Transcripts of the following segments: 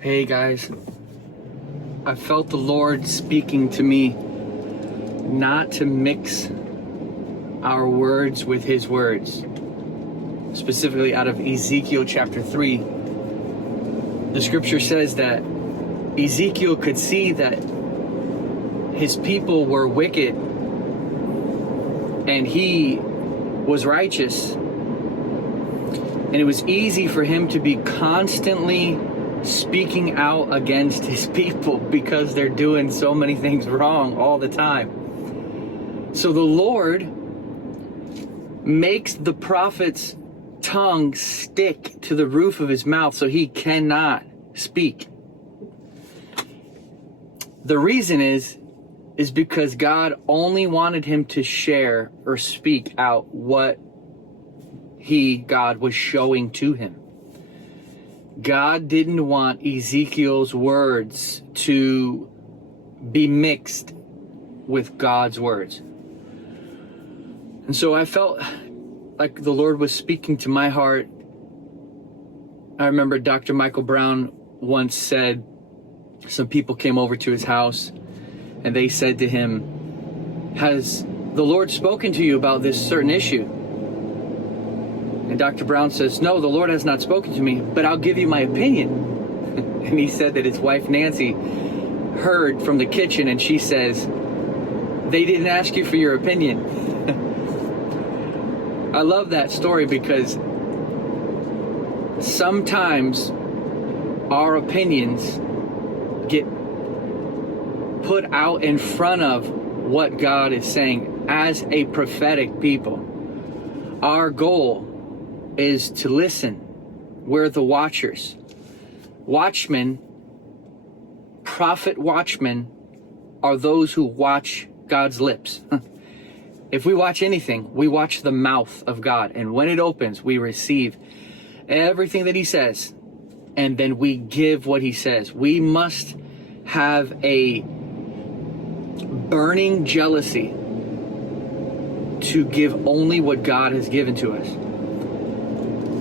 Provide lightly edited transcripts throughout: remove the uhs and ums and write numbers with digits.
Hey guys, I felt the Lord speaking to me not to mix our words with His words, specifically out of Ezekiel chapter 3. The scripture says that Ezekiel could see that his people were wicked and he was righteous. And it was easy for him to be constantly speaking out against his people because they're doing so many things wrong all the time. So the Lord makes the prophet's tongue stick to the roof of his mouth so he cannot speak. The reason is because God only wanted him to share or speak out what God was showing to him. God didn't want Ezekiel's words to be mixed with God's words. And so I felt like the Lord was speaking to my heart. I remember Dr. Michael Brown once said, some people came over to his house and they said to him, "Has the Lord spoken to you about this certain issue?" And Dr. Brown says, "No, the Lord has not spoken to me, but I'll give you my opinion." And he said that his wife Nancy heard from the kitchen and she says, "They didn't ask you for your opinion." I love that story because sometimes our opinions get put out in front of what God is saying as a prophetic people. Our goal is to listen. We're the watchers. Watchmen, prophet watchmen, are those who watch God's lips. If we watch anything, we watch the mouth of God. And when it opens, we receive everything that He says. And then we give what He says. We must have a burning jealousy to give only what God has given to us.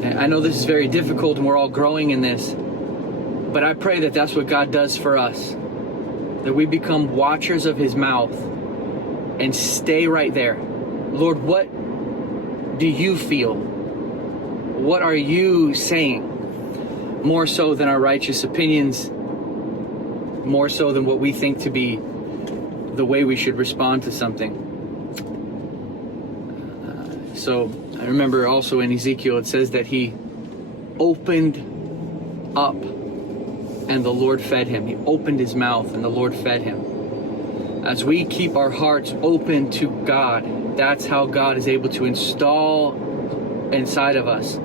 And I know this is very difficult and we're all growing in this, but I pray that that's what God does for us. That we become watchers of His mouth and stay right there. Lord, what do you feel? What are you saying? More so than our righteous opinions, more so than what we think to be the way we should respond to something. So I remember also in Ezekiel, it says that he opened up and the Lord fed him. He opened his mouth and the Lord fed him. As we keep our hearts open to God, that's how God is able to install inside of us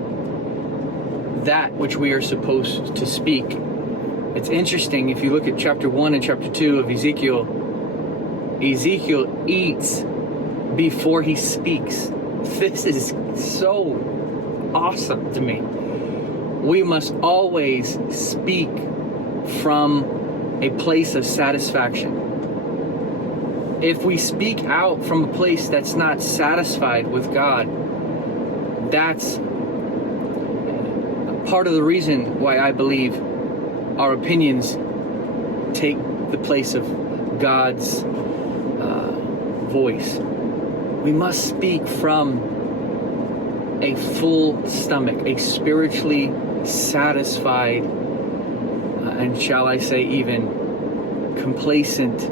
that which we are supposed to speak. It's interesting, if you look at chapter 1 and chapter 2 of Ezekiel, Ezekiel eats before he speaks. This is so awesome to me. We must always speak from a place of satisfaction. If we speak out from a place that's not satisfied with God, that's part of the reason why I believe our opinions take the place of God's voice. We must speak from a full stomach, a spiritually satisfied, and shall I say even complacent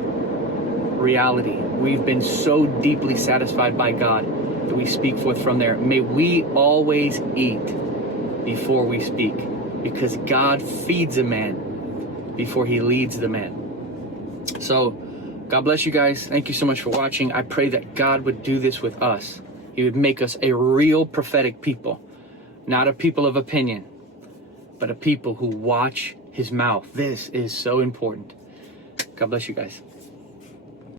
reality. We've been so deeply satisfied by God that we speak forth from there. May we always eat before we speak, because God feeds a man before He leads the man. So, God bless you guys. Thank you so much for watching. I pray that God would do this with us. He would make us a real prophetic people, not a people of opinion, but a people who watch His mouth. This is so important. God bless you guys.